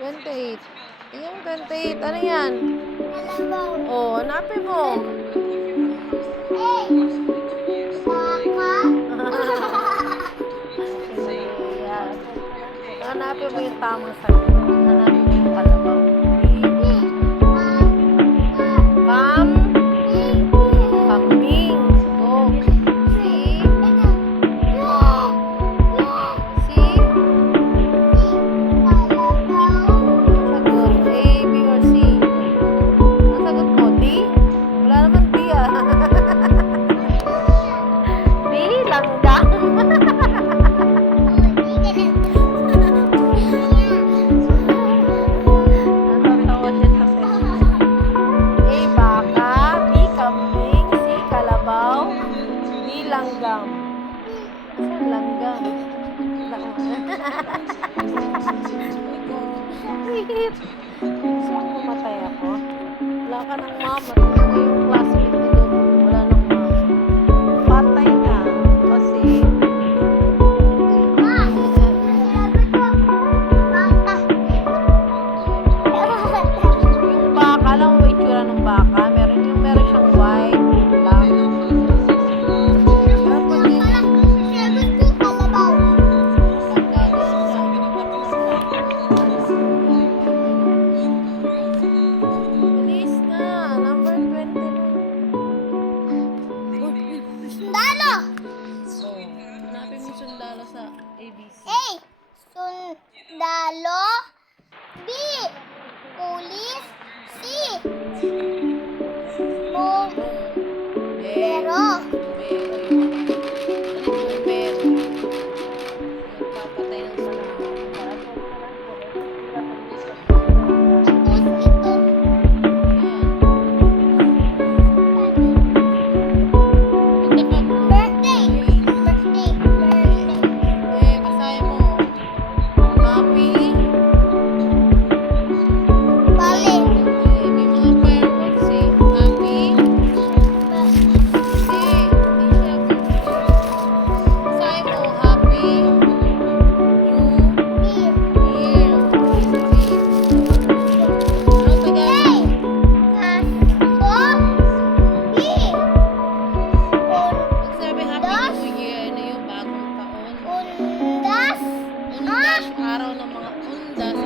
28. Yung 28. Ano yan? Kalabaw. Oh, hanapin mo. Eh, baka. Yan. Hanapin mo yung tamang sagot. Hanapin mo yung kalabaw. Kam. Kambing. Go. Si. Si. Sagot. A, B, or C? Ang sagot mo, D? Wala naman D ah. D, langgang. Natatawa siya kasi. A, baka. B, kambing. C, kalabaw. D, langgam. Asan langgam? Wait. Gusto mo mamatay ako? Wala ka ng mama. Yung classmate ni Dodo, wala ng mama. Patay na. Kasi, yung baka, alam mo itsura ng baka? Meron siyang white, black. Bilis na. Number 20 na. Sundalo! Oh, hanapin mo yung sundalo sa ABC. A. Sundalo. B. Pulis. C. Bombero. Bombero. Nagpapatay ng salamat. Tapos ito. Birthday. Birthday. Birthday. Basahin mo. Happy. Bali. May mga fireworks eh. Happy. Basahin mo. Happy New Year. Ano Tagalog? Magsabi Happy New Year na yung bagong taon. Undas, araw ng mga undas